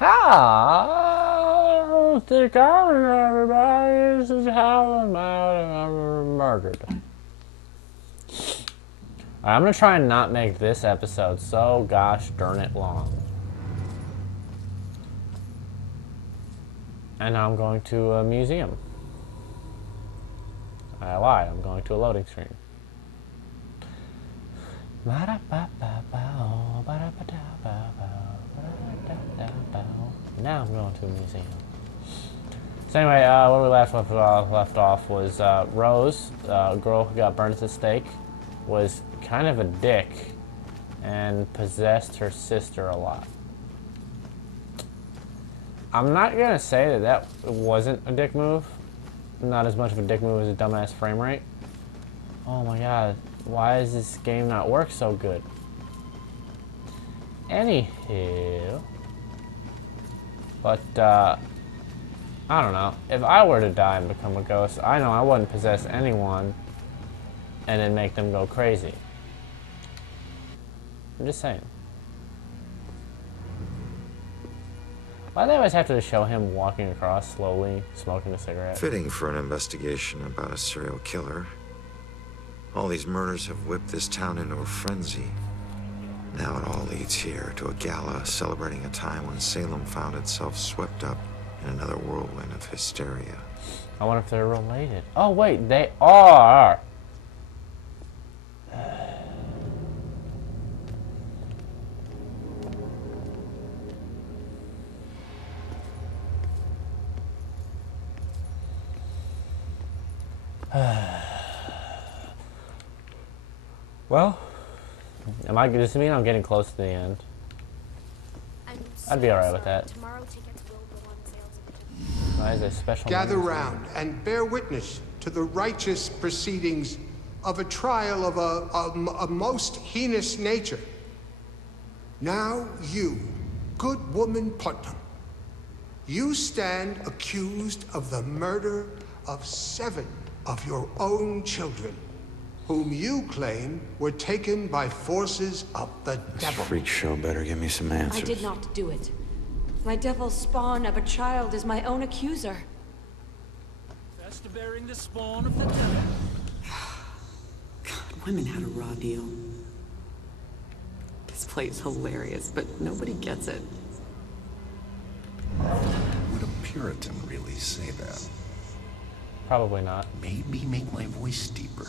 How the common everybody is how I'm murdered. I'm gonna try and not make this episode so gosh darn it long. And now I'm going to a museum. I lied, I'm going to a loading screen. Now I'm going to a museum. So anyway, where we left off was Rose, a girl who got burned at the stake, was kind of a dick and possessed her sister a lot. I'm not gonna say that wasn't a dick move. Not as much of a dick move as a dumbass frame rate. Oh my god, why does this game not work so good? Anywho. But, I don't know. If I were to die and become a ghost, I know I wouldn't possess anyone and then make them go crazy. I'm just saying. Why do they always have to show him walking across slowly, smoking a cigarette? Fitting for an investigation about a serial killer. All these murders have whipped this town into a frenzy. Now it all leads here to a gala celebrating a time when Salem found itself swept up in another whirlwind of hysteria. I wonder if they're related. Oh wait, they are! Well, does this mean I'm getting close to the end? I'd be alright with that. Why is a special Gather round and bear witness to the righteous proceedings of a trial of a most heinous nature. Now you, good woman Putnam, you stand accused of the murder of 7 of your own children, whom you claim were taken by forces of the devil. This freak show better give me some answers. I did not do it. My devil spawn of a child is my own accuser. That's bearing the spawn of the devil. God, women had a raw deal. This play's hilarious, but nobody gets it. Would a Puritan really say that? Probably not. Maybe make my voice deeper.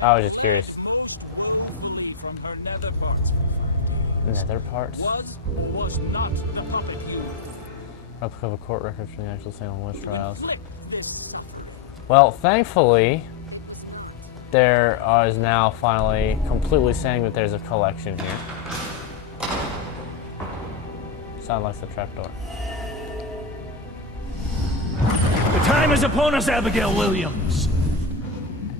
I was just curious. From her nether parts. Nether parts? Was not the puppet you. Replica of a court record from the actual Salem witch trials. Well, thankfully, there is now finally completely saying that there's a collection here. Sound like the trapdoor. The time is upon us, Abigail Williams.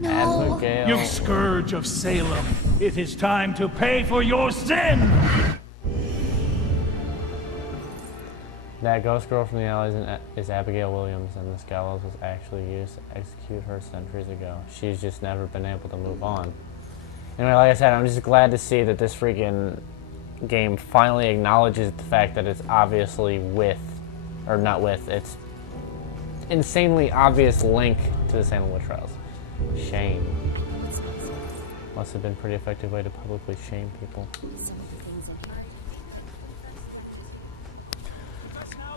No. Abigail. You scourge of Salem. It is time to pay for your sin. That ghost girl from the alleys is Abigail Williams, and this gallows was actually used to execute her centuries ago. She's just never been able to move on. Anyway, like I said, I'm just glad to see that this freaking game finally acknowledges the fact that it's obviously it's insanely obvious link to the Salem witch trials. Shame. Must have been a pretty effective way to publicly shame people.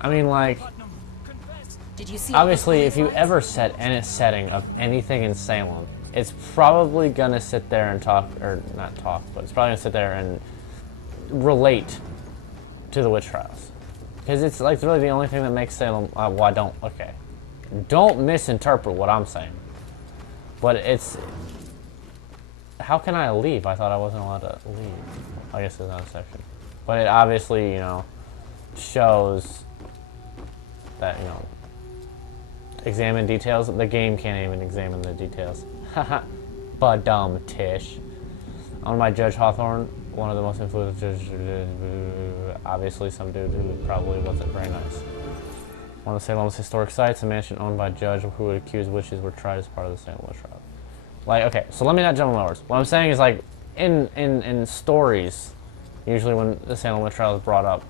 I mean, like, obviously, if you ever set any setting of anything in Salem, it's probably gonna sit there and talk, or not talk, but it's probably gonna sit there and relate to the witch trials. Because it's like really the only thing that makes Salem, don't misinterpret what I'm saying. But it's, how can I leave? I thought I wasn't allowed to leave. I guess there's another section. But it obviously, you know, shows that, you know, examine details. The game can't even examine the details. Haha. But dumb Tish. Owned by Judge Hawthorne, one of the most influential judges, obviously some dude who probably wasn't very nice. One of Salem's historic sites, a mansion owned by a judge who would accuse witches were tried as part of the Salem witch trial. Like, okay, so let me not jump on my words. What I'm saying is, like, in stories, Usually when the Salem witch trial is brought up,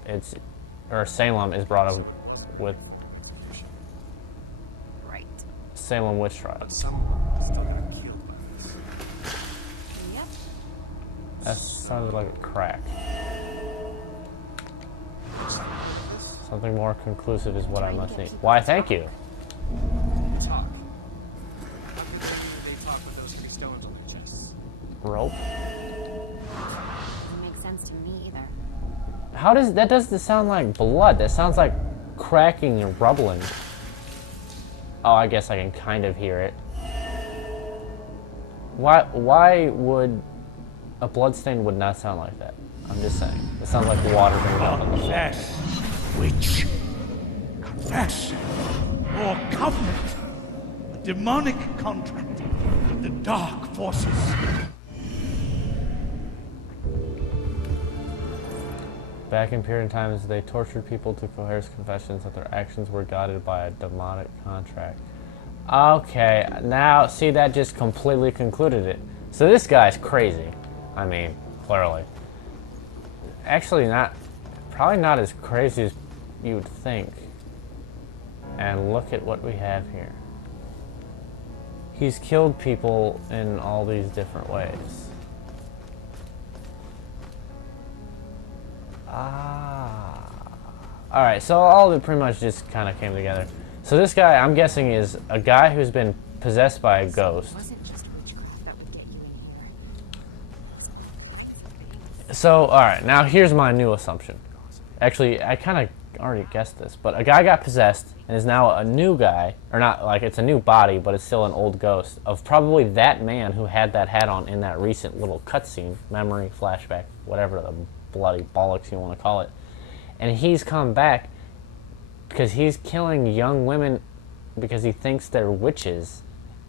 or Salem is brought up with Salem witch trial. But someone is still gonna kill them. Yep. That sounded like a crack. Something more conclusive is what I must need. Why, thank you. Talk. How did they talk with those three skeletal leeches? Rope? Doesn't make sense to me either. How does that doesn't sound like blood? That sounds like cracking and rubbling. Oh, I guess I can kind of hear it. Why would a bloodstain would not sound like that? I'm just saying. It sounds like water being out on the floor. Confess, witch. Confess. Your covenant. A demonic contract with the dark forces. Back in Puritan times, they tortured people to coerce confessions that their actions were guided by a demonic contract. Okay, now, see, that just completely concluded it. So this guy's crazy. I mean, clearly. Actually, probably not as crazy as you would think. And look at what we have here. He's killed people in all these different ways. Alright, so all of it pretty much just kind of came together. So this guy, I'm guessing, is a guy who's been possessed by a ghost. It wasn't just witchcraft that would get you in here. So, alright, now here's my new assumption. Actually, I kind of already guessed this, but a guy got possessed and is now a new guy, or not, like, it's a new body, but it's still an old ghost of probably that man who had that hat on in that recent little cutscene, memory, flashback, whatever the bloody bollocks you want to call it. And he's come back because he's killing young women because he thinks they're witches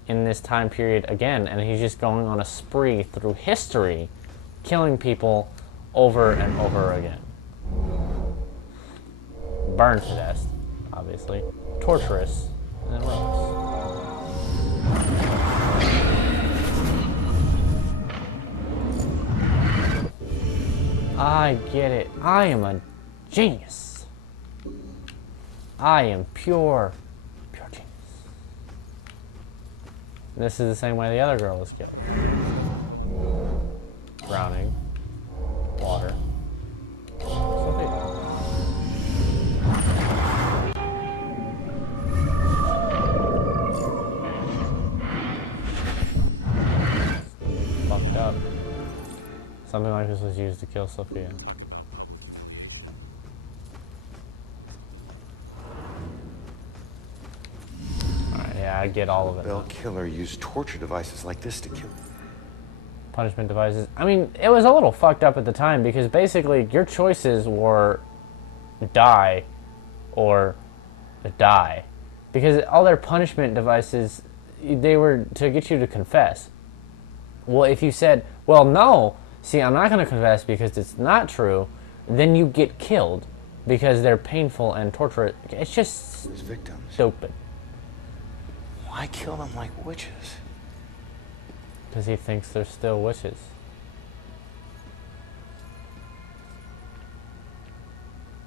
in this time period again, and he's just going on a spree through history, killing people over and over again. Burned to death, obviously. Torturous, and then what else? I get it. I am a genius. I am pure genius. And this is the same way the other girl was killed. Drowning. Water. Fucked up. Something like this was used to kill Sophia. Alright, yeah, I get all of it. Bell killer used torture devices like this to kill. Punishment devices. I mean, it was a little fucked up at the time because basically your choices were die or die. Because all their punishment devices, they were to get you to confess. Well, if you said, well, no, see, I'm not going to confess because it's not true, then you get killed because they're painful and torturous. It's just His victims. stupid. Why kill them like witches? Because he thinks they're still witches.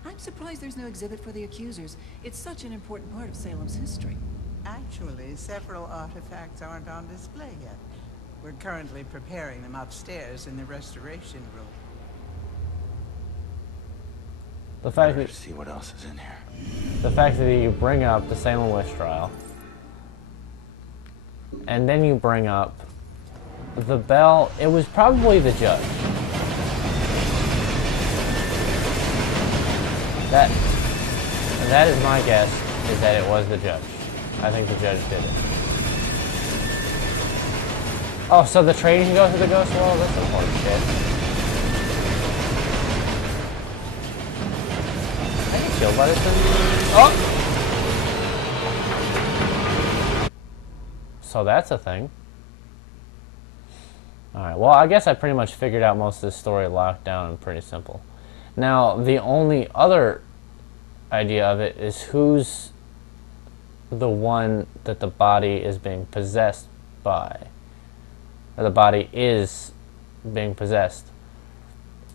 I'm surprised there's no exhibit for the accusers. It's such an important part of Salem's history. Actually, several artifacts aren't on display yet. We're currently preparing them upstairs in the restoration room. The fact Let's that see what else is in here. the fact that you bring up the Salem witch trial, and then you bring up the bell. It was probably the judge. That is my guess, is that it was the judge. I think the judge did it. Oh, so the train can go through the ghost wall? That's some horse shit. I get killed by this thing. Oh! So that's a thing. Alright, well, I guess I pretty much figured out most of this story locked down and pretty simple. Now, the only other idea of it is who's the one that the body is being possessed by. Or the body is being possessed.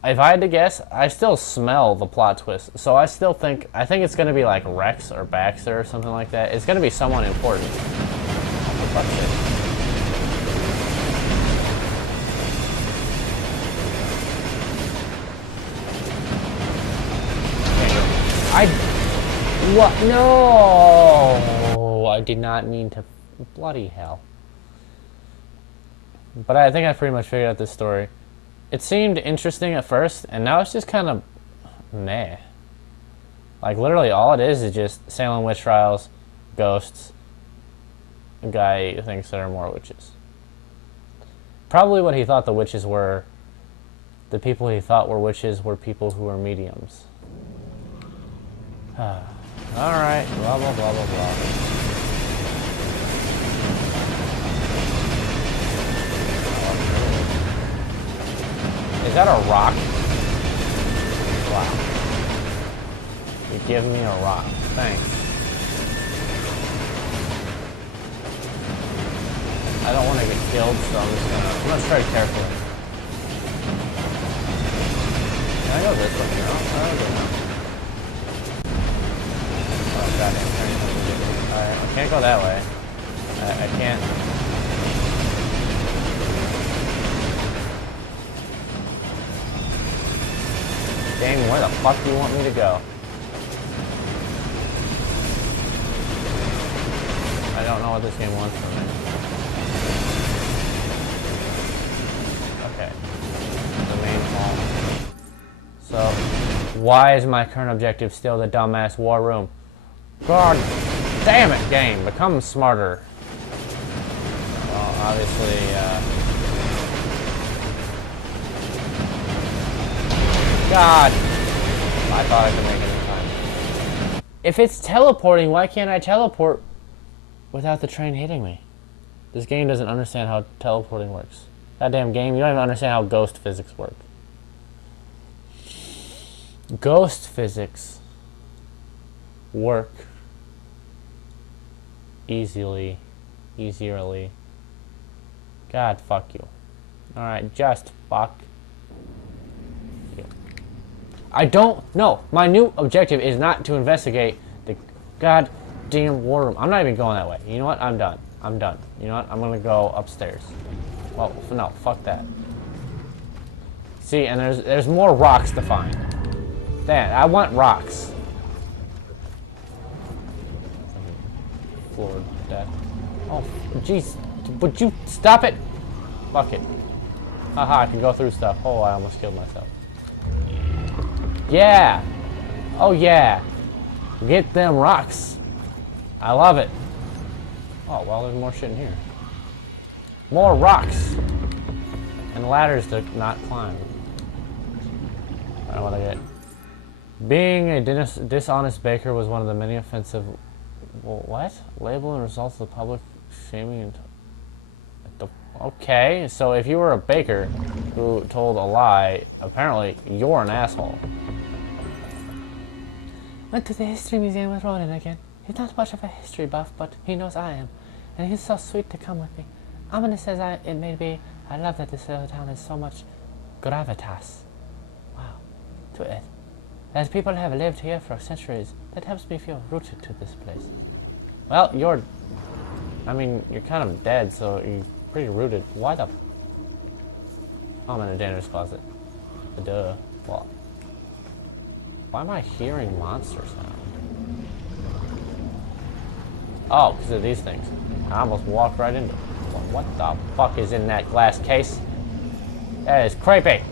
if I had to guess, I still smell the plot twist. So I think it's gonna be like Rex or Baxter or something like that. It's gonna be someone important. Oh, for fuck's sake. What? No! I did not mean to. Bloody hell. But I think I pretty much figured out this story. It seemed interesting at first, and now it's just kind of meh. Like, literally, all it is just Salem witch trials, ghosts, a guy who thinks there are more witches. Probably what he thought the witches were, the people he thought were witches were people who were mediums. Alright, blah, blah, blah, blah, blah. Is that a rock? Wow. You give me a rock. Thanks. I don't want to get killed, so I'm gonna tread carefully. Can I go this way? No? I'll go now. Oh, goddamn. Alright, I can't go that way. I can't. Game, where the fuck do you want me to go? I don't know what this game wants from me. Okay. The main hall. So, why is my current objective still the dumbass war room? God damn it, game. Become smarter. Well, obviously, God! I thought I could make it in time. If it's teleporting, why can't I teleport without the train hitting me? This game doesn't understand how teleporting works. Goddamn game, you don't even understand how ghost physics work. Ghost physics work easierly. God, fuck you. Alright, just fuck. I don't know. My new objective is not to investigate the goddamn war room. I'm not even going that way. You know what? I'm done. I'm done. You know what? I'm gonna go upstairs. Well, no, fuck that. See, and there's more rocks to find. Damn, I want rocks. Floor death. Oh, jeez. Would you stop it? Fuck it. Haha, I can go through stuff. Oh, I almost killed myself. Yeah! Oh yeah! Get them rocks! I love it! Oh, well, there's more shit in here. More rocks! And ladders to not climb. I don't want to get... Being a dishonest baker was one of the many offensive... What? Label and results of the public shaming and... Okay, so if you were a baker who told a lie, apparently you're an asshole. Went to the history museum with Ronan again. He's not much of a history buff, but he knows I am. And he's so sweet to come with me. Amina says it may be. I love that this little town has so much gravitas. Wow. To it. As people have lived here for centuries, that helps me feel rooted to this place. Well, you're kind of dead, so you're pretty rooted. Why the... Oh, I'm in a janitor's closet. Duh. Well, why am I hearing monster sound? Oh, because of these things. I almost walked right into it. What the fuck is in that glass case? That is creepy.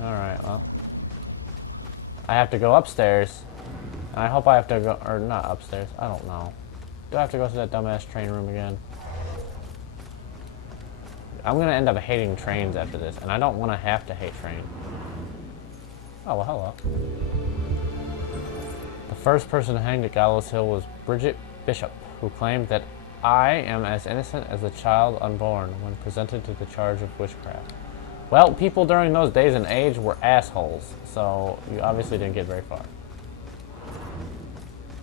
Alright, well. I have to go upstairs. And I hope I have to go... Or not upstairs. I don't know. Do I have to go to that dumbass train room again? I'm going to end up hating trains after this. And I don't want to have to hate trains. Oh, well, hello. The first person hanged at Gallows Hill was Bridget Bishop, who claimed that I am as innocent as a child unborn when presented to the charge of witchcraft. Well, people during those days and age were assholes, so you obviously didn't get very far.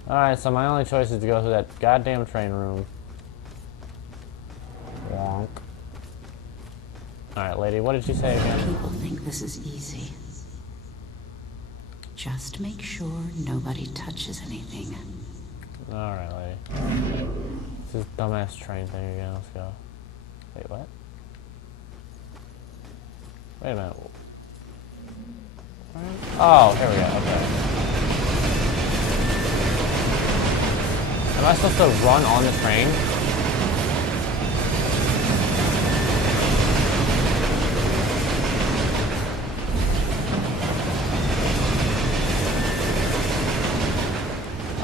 Alright, so my only choice is to go through that goddamn train room. Wonk. Alright, lady, what did you say again? People think this is easy. Just make sure nobody touches anything. Alright, lady. This is dumbass train thing again. Let's go. Wait, what? Wait a minute. Oh, here we go. Okay. Am I supposed to run on the train?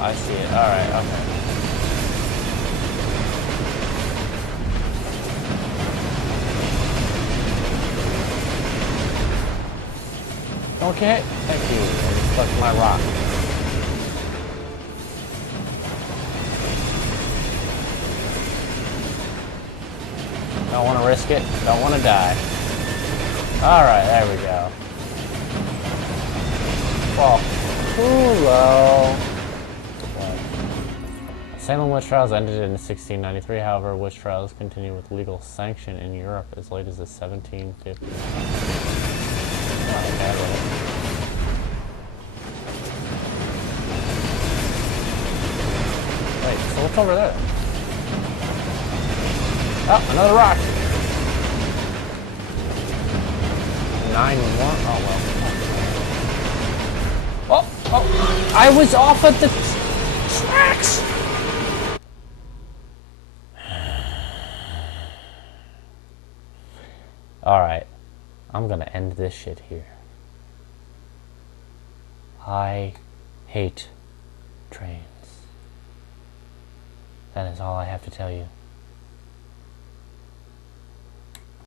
I see it. Alright, okay. Okay, thank you. I just touched my rock. Don't want to risk it. Don't want to die. Alright, there we go. Well, cool. Salem witch trials ended in 1693, however, witch trials continue with legal sanction in Europe as late as the 1750s. Oh, okay, I get it. Wait, so what's over there? Oh, another rock! 9-1, oh well. Oh, I was off at the tracks! Alright, I'm gonna end this shit here. I hate trains. That is all I have to tell you.